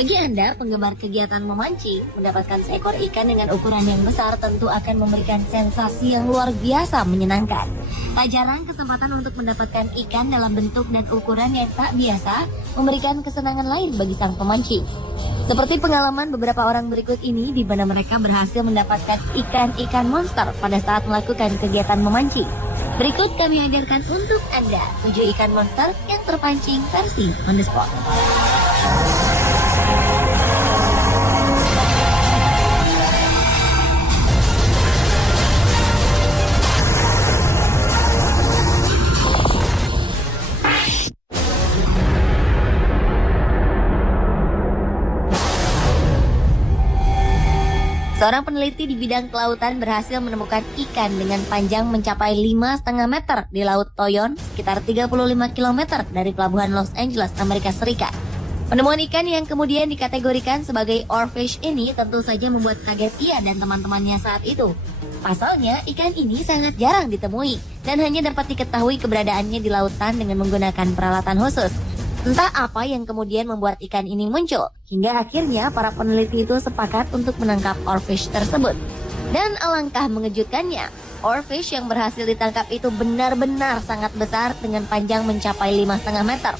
Bagi Anda, penggemar kegiatan memancing, mendapatkan seekor ikan dengan ukuran yang besar tentu akan memberikan sensasi yang luar biasa menyenangkan. Tak jarang kesempatan untuk mendapatkan ikan dalam bentuk dan ukuran yang tak biasa memberikan kesenangan lain bagi sang pemancing. Seperti pengalaman beberapa orang berikut ini di mana mereka berhasil mendapatkan ikan-ikan monster pada saat melakukan kegiatan memancing. Berikut kami hadirkan untuk Anda 7 ikan monster yang terpancing versi on the spot. Seorang peneliti di bidang kelautan berhasil menemukan ikan dengan panjang mencapai 5,5 meter di Laut Toyon, sekitar 35 km dari pelabuhan Los Angeles, Amerika Serikat. Penemuan ikan yang kemudian dikategorikan sebagai oarfish ini tentu saja membuat kaget ia dan teman-temannya saat itu. Pasalnya, ikan ini sangat jarang ditemui dan hanya dapat diketahui keberadaannya di lautan dengan menggunakan peralatan khusus. Entah apa yang kemudian membuat ikan ini muncul, hingga akhirnya para peneliti itu sepakat untuk menangkap oarfish tersebut. Dan alangkah mengejutkannya, oarfish yang berhasil ditangkap itu benar-benar sangat besar dengan panjang mencapai 5,5 meter.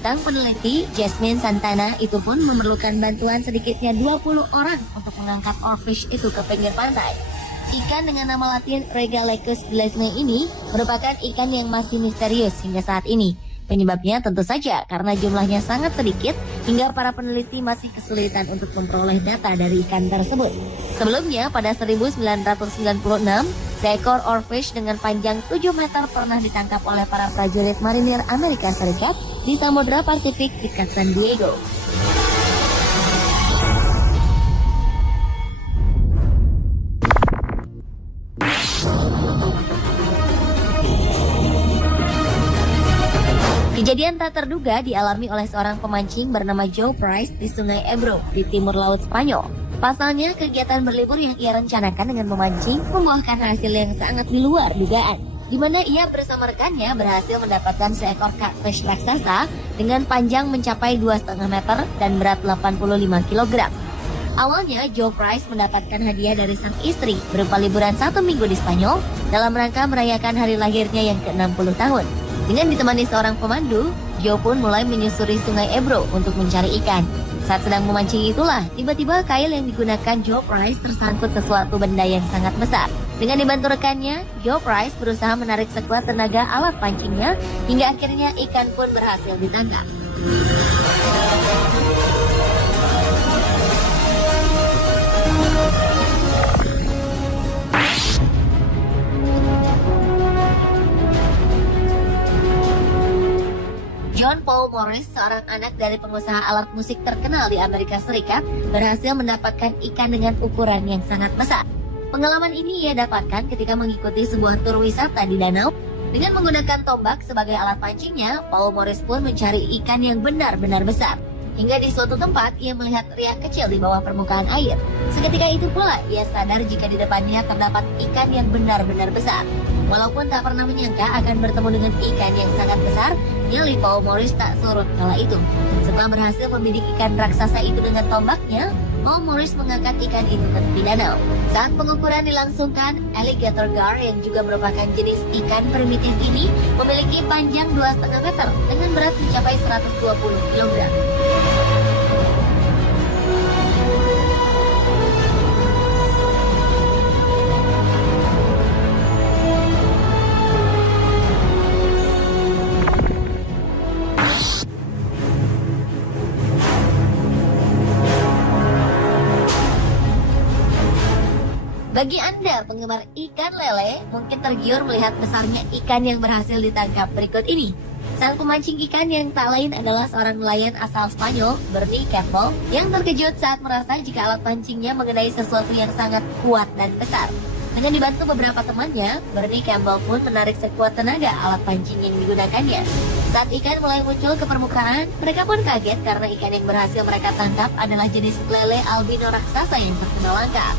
Sang peneliti, Jasmine Santana, itu pun memerlukan bantuan sedikitnya 20 orang untuk mengangkat oarfish itu ke pinggir pantai. Ikan dengan nama latin Regalecus glesne ini merupakan ikan yang masih misterius hingga saat ini. Penyebabnya tentu saja karena jumlahnya sangat sedikit hingga para peneliti masih kesulitan untuk memperoleh data dari ikan tersebut. Sebelumnya pada 1996, seekor oarfish dengan panjang 7 meter pernah ditangkap oleh para prajurit marinir Amerika Serikat di Samudra Pasifik dekat San Diego. Kejadian tak terduga dialami oleh seorang pemancing bernama Joe Price di Sungai Ebro di timur laut Spanyol. Pasalnya, kegiatan berlibur yang ia rencanakan dengan memancing membuahkan hasil yang sangat di luar dugaan, di mana ia bersama rekannya berhasil mendapatkan seekor catfish raksasa dengan panjang mencapai 2,5 meter dan berat 85 kg. Awalnya, Joe Price mendapatkan hadiah dari sang istri berupa liburan 1 minggu di Spanyol dalam rangka merayakan hari lahirnya yang ke-60 tahun. Dengan ditemani seorang pemandu, Joe pun mulai menyusuri Sungai Ebro untuk mencari ikan. Saat sedang memancing itulah, tiba-tiba kail yang digunakan Joe Price tersangkut sesuatu benda yang sangat besar. Dengan dibantu rekannya, Joe Price berusaha menarik sekuat tenaga alat pancingnya hingga akhirnya ikan pun berhasil ditangkap. John Paul Morris, seorang anak dari pengusaha alat musik terkenal di Amerika Serikat, berhasil mendapatkan ikan dengan ukuran yang sangat besar. Pengalaman ini ia dapatkan ketika mengikuti sebuah tur wisata di danau. Dengan menggunakan tombak sebagai alat pancingnya, Paul Morris pun mencari ikan yang benar-benar besar. Hingga di suatu tempat, ia melihat riak kecil di bawah permukaan air. Seketika itu pula, ia sadar jika di depannya terdapat ikan yang benar-benar besar. Walaupun tak pernah menyangka akan bertemu dengan ikan yang sangat besar, nyali Paul Morris tak surut kala itu. Setelah berhasil membidik ikan raksasa itu dengan tombaknya, Paul Morris mengangkat ikan itu ke tepi danau. Saat pengukuran dilangsungkan, alligator gar yang juga merupakan jenis ikan primitif ini memiliki panjang 2,5 meter dengan berat mencapai 120 kg. Bagi Anda penggemar ikan lele, mungkin tergiur melihat besarnya ikan yang berhasil ditangkap berikut ini. Sang pemancing ikan yang tak lain adalah seorang nelayan asal Spanyol, Bernie Campbell, yang terkejut saat merasa jika alat pancingnya mengenai sesuatu yang sangat kuat dan besar. Dengan dibantu beberapa temannya, Bernie Campbell pun menarik sekuat tenaga alat pancing yang digunakannya. Saat ikan mulai muncul ke permukaan, mereka pun kaget karena ikan yang berhasil mereka tangkap adalah jenis lele albino raksasa yang terkenal langka.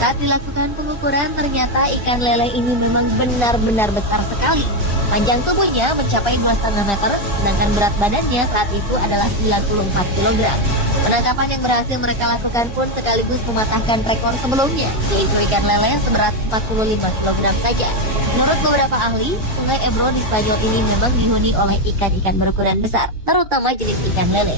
Saat dilakukan pengukuran, ternyata ikan lele ini memang benar-benar besar sekali. Panjang tubuhnya mencapai 2,5 meter, sedangkan berat badannya saat itu adalah 94 kg. Penangkapan yang berhasil mereka lakukan pun sekaligus mematahkan rekor sebelumnya, yaitu ikan lele seberat 45 kg saja. Menurut beberapa ahli, sungai Ebro di Spanyol ini memang dihuni oleh ikan-ikan berukuran besar, terutama jenis ikan lele.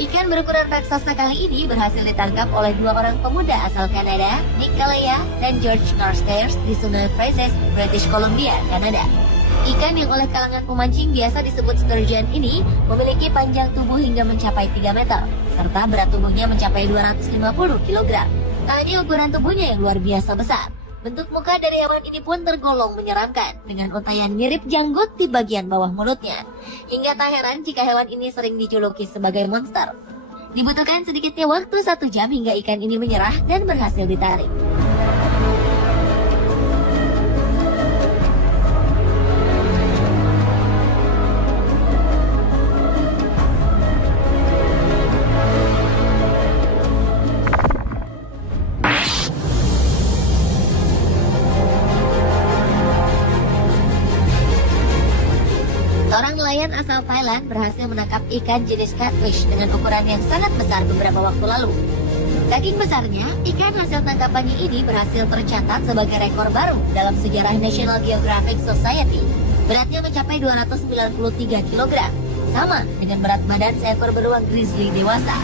Ikan berukuran raksasa kali ini berhasil ditangkap oleh dua orang pemuda asal Kanada, Nick Calleya dan George Norstairs di Sungai Brazos, British Columbia, Kanada. Ikan yang oleh kalangan pemancing biasa disebut sturgeon ini memiliki panjang tubuh hingga mencapai 3 meter, serta berat tubuhnya mencapai 250 kg. Tak hanya ukuran tubuhnya yang luar biasa besar, bentuk muka dari hewan ini pun tergolong menyeramkan, dengan untaian mirip janggut di bagian bawah mulutnya. Hingga tak heran jika hewan ini sering dijuluki sebagai monster. Dibutuhkan sedikitnya waktu 1 jam hingga ikan ini menyerah dan berhasil ditarik. Seorang nelayan asal Thailand berhasil menangkap ikan jenis catfish dengan ukuran yang sangat besar beberapa waktu lalu. Saking besarnya, ikan hasil tangkapannya ini berhasil tercatat sebagai rekor baru dalam sejarah National Geographic Society. Beratnya mencapai 293 kg, sama dengan berat badan seekor beruang grizzly dewasa.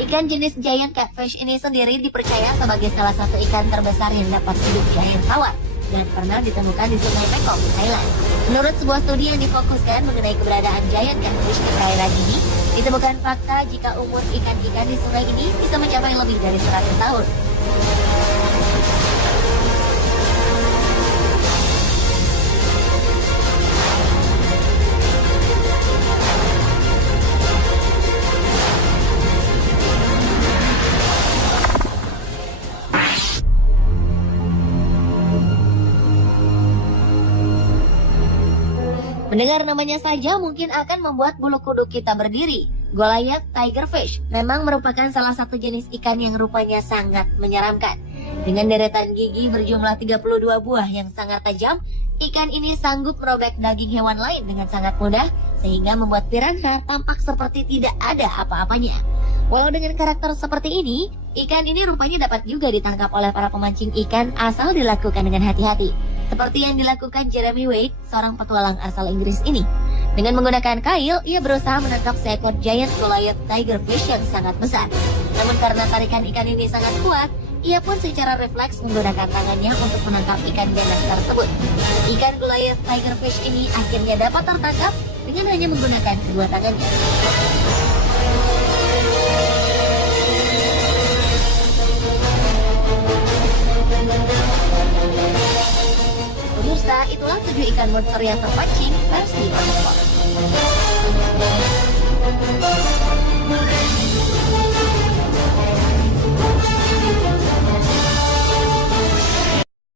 Ikan jenis giant catfish ini sendiri dipercaya sebagai salah satu ikan terbesar yang dapat hidup di air tawar dan pernah ditemukan di Sungai Mekong, Thailand. Menurut sebuah studi yang difokuskan mengenai keberadaan giant catfish di perairan ini, ditemukan fakta jika umur ikan-ikan di sungai ini bisa mencapai lebih dari 100 tahun. Mendengar namanya saja mungkin akan membuat bulu kuduk kita berdiri. Goliath tigerfish memang merupakan salah satu jenis ikan yang rupanya sangat menyeramkan. Dengan deretan gigi berjumlah 32 buah yang sangat tajam, ikan ini sanggup merobek daging hewan lain dengan sangat mudah, sehingga membuat piranha tampak seperti tidak ada apa-apanya. Walau dengan karakter seperti ini, ikan ini rupanya dapat juga ditangkap oleh para pemancing ikan asal dilakukan dengan hati-hati. Seperti yang dilakukan Jeremy Wade, seorang petualang asal Inggris ini. Dengan menggunakan kail, ia berusaha menangkap seekor giant Goliath tigerfish yang sangat besar. Namun karena tarikan ikan ini sangat kuat, ia pun secara refleks menggunakan tangannya untuk menangkap ikan ganas tersebut. Ikan Goliath tigerfish ini akhirnya dapat tertangkap dengan hanya menggunakan kedua tangannya. Pemirsa, itulah 7 ikan monster yang terpancing versi On The Spot.